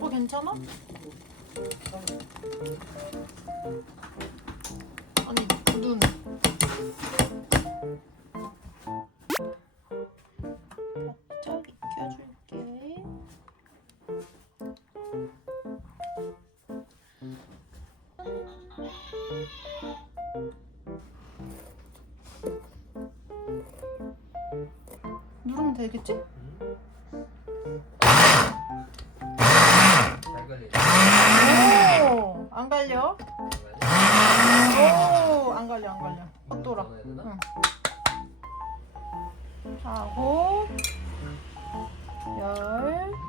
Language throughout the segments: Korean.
어 괜찮아? 아니 눈. 누르면 되겠지? 걸리네. 오, 안 갈려? 오, 안 걸려, 안 걸려. 확 돌아. 되나? 응. 하고 열.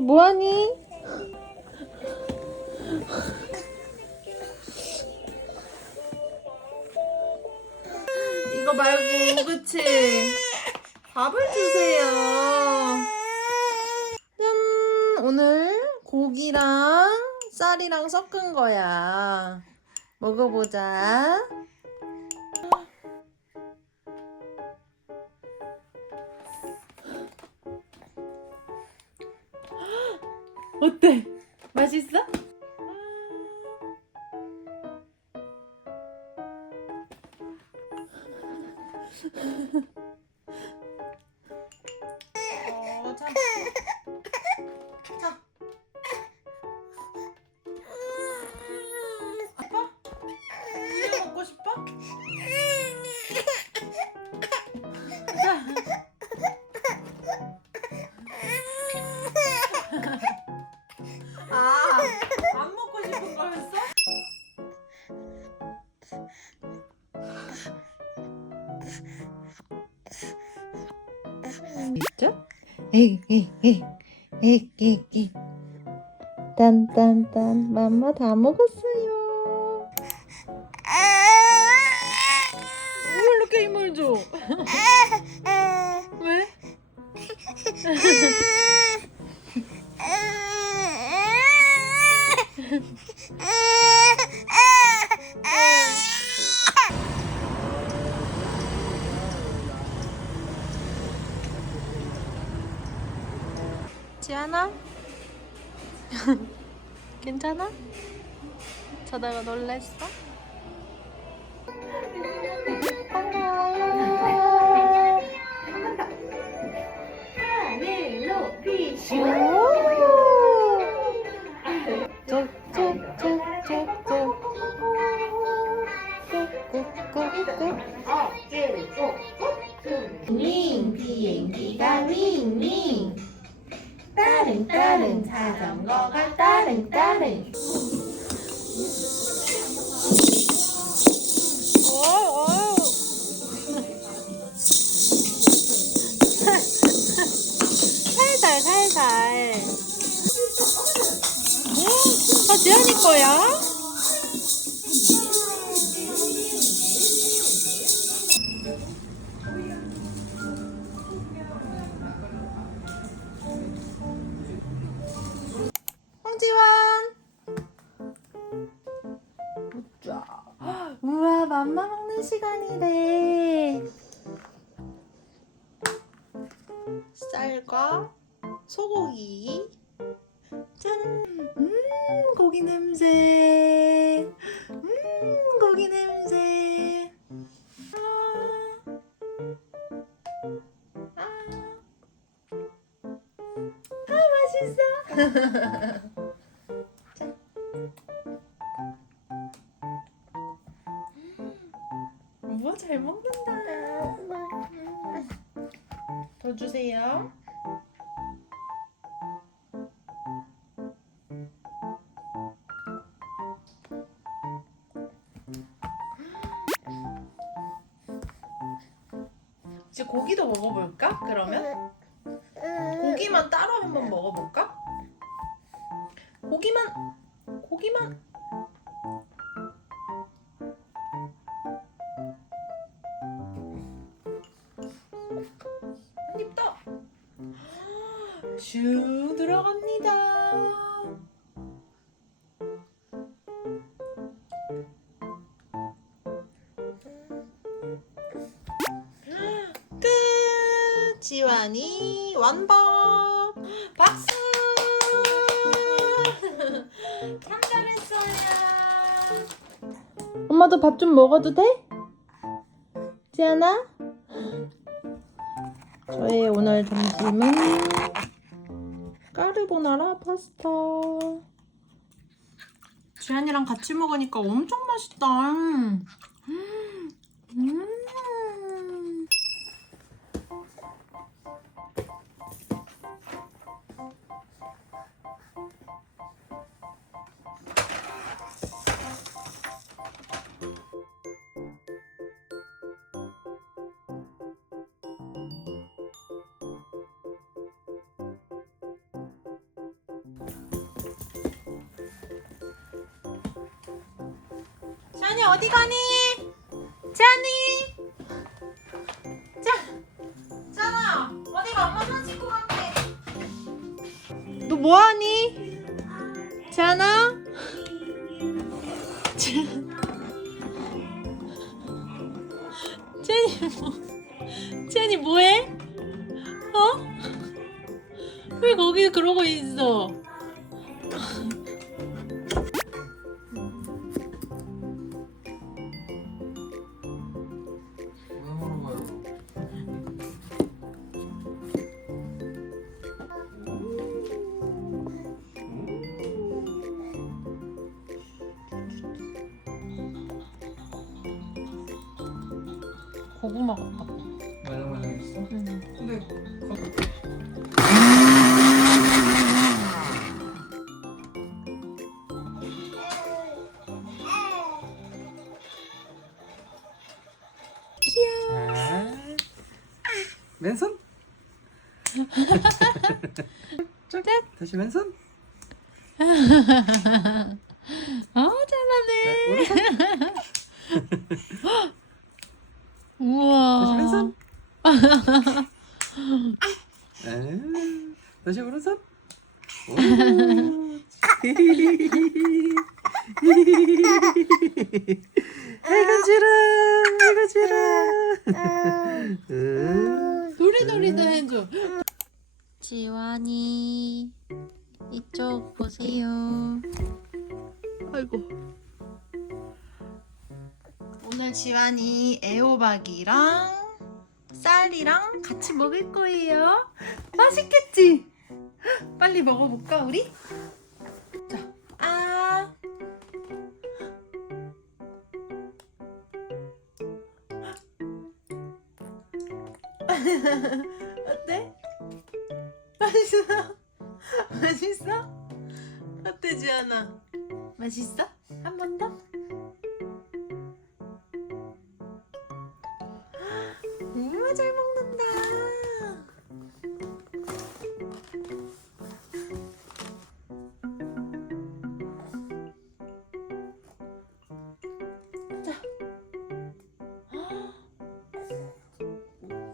뭐하니? 이거 말고 그치? 밥을 주세요. 짠! 오늘 고기랑 쌀이랑 섞은 거야. 먹어보자. 어때? 맛있어? 어, 자. 있죠? 에이, 에이, 에이, 에이, 에이, 에이. 딴딴딴, 맘마 다 먹었어요. 왜 이렇게 힘을 줘? 지안아? 괜찮아? 자다가 놀랬어? 링 따릉 자전거 먹는 시간이래. 쌀과 소고기. 짠! 음 고기 냄새. 음 고기 냄새. 아, 아. 아 맛있어 우와 잘 먹는다 더 주세요 이제 고기도 먹어볼까? 그러면 고기 고기만 따로 한번 먹어볼까? 고기만 고기만 쭉 들어갑니다. 끝! 지환이 완밥! 박수! 참 잘했어요. 엄마도 밥 좀 먹어도 돼? 지안아? 저의 오늘 점심은 까르보나라 파스타. 지안이랑 같이 먹으니까 엄청 맛있다. 음. 음. 지안이 어디 가니? 지안이! 자, 지안아 어디 가? 엄마 손 씻고 갈게. 너 뭐하니? 지- 지안이 뭐? 지안이 뭐해? 어? 왜 거기 그러고 있어? 고구마 같다. 말랑말랑했어? 응. 근데 자, 왼손. 짝. 다시 왼손. 아 자, 잘하네. 오른손. 다시 우와. 왼손. 아, 다시 오른손. 오. 아이고 지라, 아이고 지라. 음. 놀이놀이도 해줘. 지환이 이쪽 보세요. 아이고. 오늘 지환이 애호박이랑 쌀이랑 같이 먹을 거예요. 맛있겠지? 빨리 먹어볼까 우리? 자, 아. 어때? 맛있어? 맛있어? 어때 지안아? 맛있어? 한 번 더?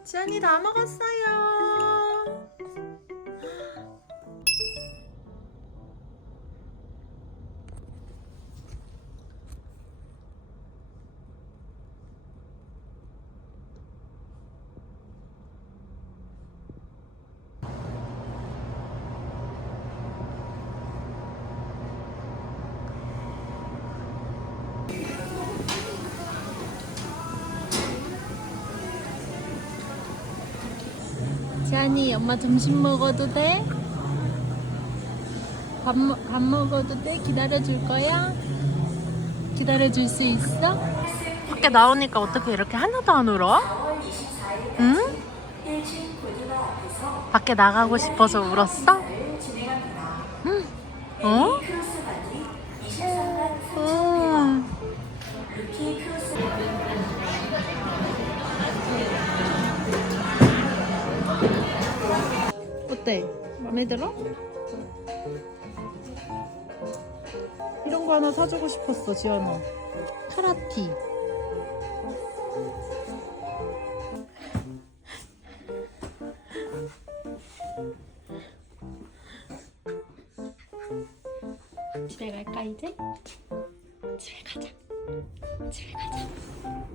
지안이 다 먹었어요. 지안이 엄마 점심 먹어도 돼? 밥, 먹- 밥 먹어도 돼? 기다려줄 거야? 기다려줄 수 있어? 밖에 나오니까 어떻게 이렇게 하나도 안 울어? 응? 밖에 나가고 싶어서 울었어? 응? 어? 어때? 마음에 들어? 이런 거 하나 사주고 싶었어, 지연아. 카라티. 집에 갈까 이제? 집에 가자. 집에 가자.